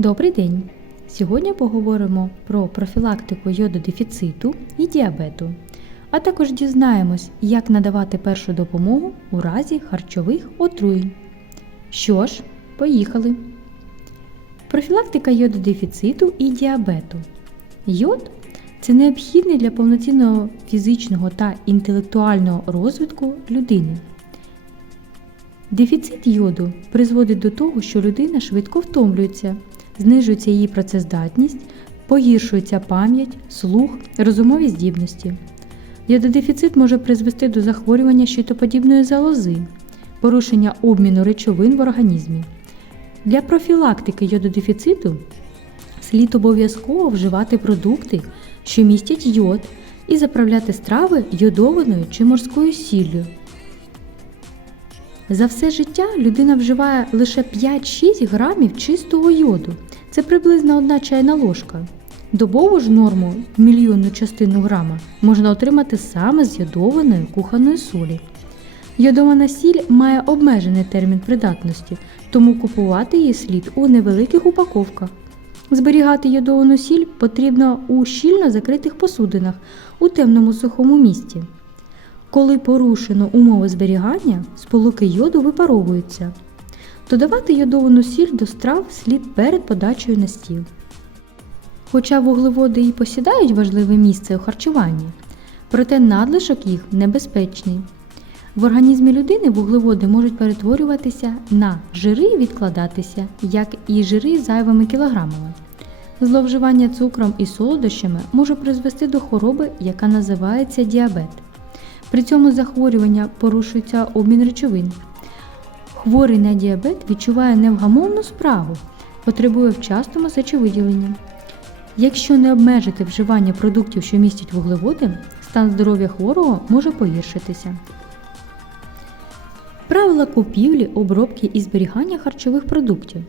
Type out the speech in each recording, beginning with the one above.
Добрий день! Сьогодні поговоримо про профілактику йододефіциту і діабету, а також дізнаємось, як надавати першу допомогу у разі харчових отруєнь. Що ж, поїхали! Профілактика йододефіциту і діабету. Йод це необхідний для повноцінного фізичного та інтелектуального розвитку людини. Дефіцит йоду призводить до того, що людина швидко втомлюється, знижується її працездатність, погіршується пам'ять, слух, розумові здібності. Йододефіцит може призвести до захворювання щитоподібної залози, порушення обміну речовин в організмі. Для профілактики йододефіциту слід обов'язково вживати продукти, що містять йод, і заправляти страви йодованою чи морською сіллю. За все життя людина вживає лише 5-6 грамів чистого йоду. Це приблизно одна чайна ложка. Добову ж норму мільйонну частину грама можна отримати саме з йодованої кухонної солі. Йодована сіль має обмежений термін придатності, тому купувати її слід у невеликих упаковках. Зберігати йодовану сіль потрібно у щільно закритих посудинах у темному сухому місці. Коли порушено умови зберігання, сполуки йоду випаровуються. Додавати йодовану сіль до страв слід перед подачею на стіл. Хоча вуглеводи і посідають важливе місце у харчуванні, проте надлишок їх небезпечний. В організмі людини вуглеводи можуть перетворюватися на жири і відкладатися, як і жири зайвими кілограмами. Зловживання цукром і солодощами може призвести до хвороби, яка називається діабет. При цьому захворювання порушується обмін речовин. Хворий на діабет відчуває невгамовну справу, потребує вчасного сечовиділення. Якщо не обмежити вживання продуктів, що містять вуглеводи, стан здоров'я хворого може погіршитися. Правила купівлі, обробки і зберігання харчових продуктів.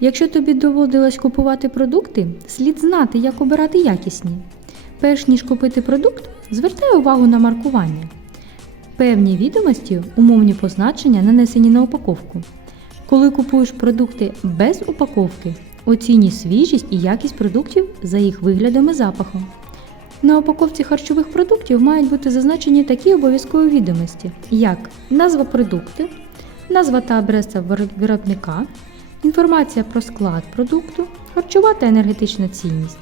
Якщо тобі доводилось купувати продукти, слід знати, як обирати якісні. Перш ніж купити продукт, звертай увагу на маркування. Певні відомості, умовні позначення нанесені на упаковку. Коли купуєш продукти без упаковки, оцінюй свіжість і якість продуктів за їх виглядом і запахом. На упаковці харчових продуктів мають бути зазначені такі обов'язкові відомості, як назва продукту, назва та адреса виробника, інформація про склад продукту, харчова та енергетична цінність,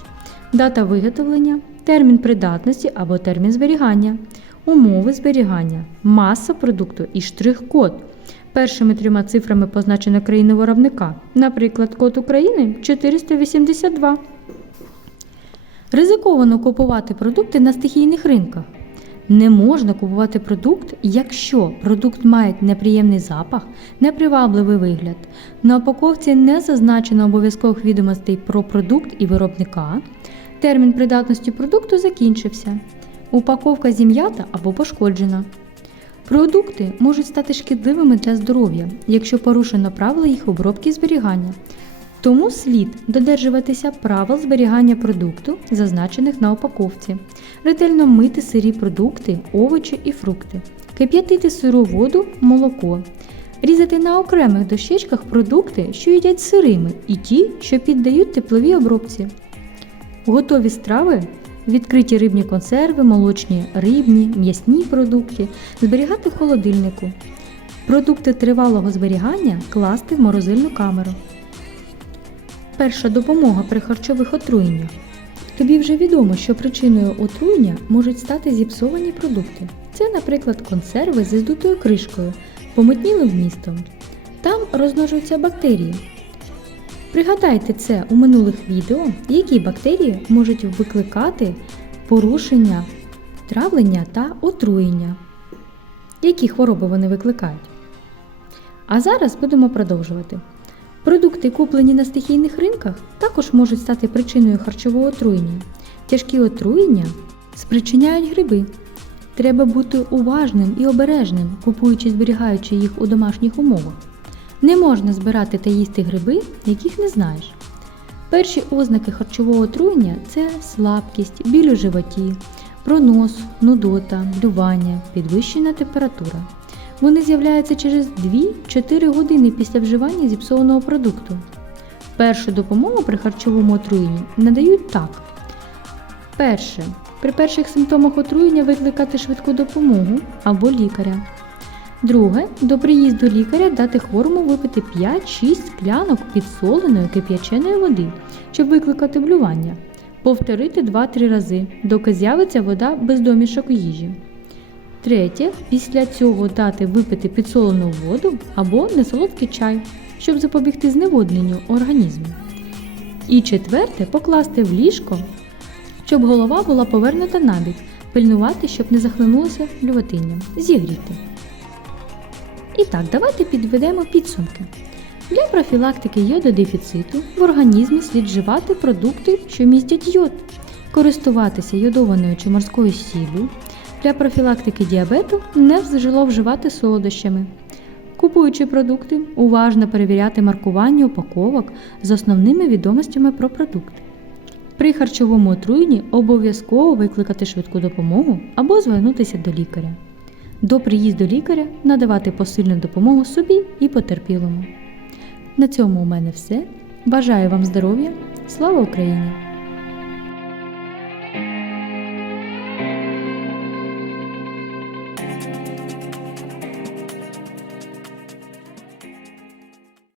дата виготовлення, термін придатності або термін зберігання, умови зберігання, маса продукту і штрих-код. Першими трьома цифрами позначено країну виробника, наприклад, код України 482. Ризиковано купувати продукти на стихійних ринках. Не можна купувати продукт, якщо продукт має неприємний запах, непривабливий вигляд. На упаковці не зазначено обов'язкових відомостей про продукт і виробника. Термін придатності продукту закінчився. Упаковка зім'ята або пошкоджена. Продукти можуть стати шкідливими для здоров'я, якщо порушено правила їх обробки і зберігання. Тому слід додержуватися правил зберігання продукту, зазначених на упаковці, ретельно мити сирі продукти, овочі і фрукти, кип'ятити сиру воду, молоко, різати на окремих дощечках продукти, що їдять сирими, і ті, що піддають тепловій обробці. Готові страви, відкриті рибні консерви, молочні, рибні, м'ясні продукти зберігати в холодильнику. Продукти тривалого зберігання класти в морозильну камеру. Перша допомога при харчових отруєннях. Тобі вже відомо, що причиною отруєння можуть стати зіпсовані продукти. Це, наприклад, консерви зі здутою кришкою, помутнілим вмістом. Там розмножуються бактерії. Пригадайте це у минулих відео, які бактерії можуть викликати порушення травлення та отруєння. Які хвороби вони викликають? А зараз будемо продовжувати. Продукти, куплені на стихійних ринках, також можуть стати причиною харчового отруєння. Тяжкі отруєння спричиняють гриби. Треба бути уважним і обережним, купуючи зберігаючи їх у домашніх умовах. Не можна збирати та їсти гриби, яких не знаєш. Перші ознаки харчового отруєння це слабкість, біль у животі, пронос, нудота, блювання, підвищена температура. Вони з'являються через 2-4 години після вживання зіпсованого продукту. Першу допомогу при харчовому отруєнні надають так. Перше. При перших симптомах отруєння викликати швидку допомогу або лікаря. Друге. До приїзду лікаря дати хворому випити 5-6 склянок підсоленої кип'яченої води, щоб викликати блювання. Повторити 2-3 рази, доки з'явиться вода без домішок їжі. Третє. Після цього дати випити підсолену воду або несолодкий чай, щоб запобігти зневодненню організму. І четверте покласти в ліжко, щоб голова була повернута набік, пильнувати, щоб не захлинулося блюватинням, зігріти. І так, давайте підведемо підсумки. Для профілактики йододефіциту в організмі слід вживати продукти, що містять йод, користуватися йодованою чи морською сіллю. Для профілактики діабету не вжило вживати солодощами. Купуючи продукти, уважно перевіряти маркування упаковок з основними відомостями про продукт. При харчовому отруєнні обов'язково викликати швидку допомогу або звернутися до лікаря. До приїзду лікаря надавати посильну допомогу собі і потерпілому. На цьому у мене все. Бажаю вам здоров'я! Слава Україні!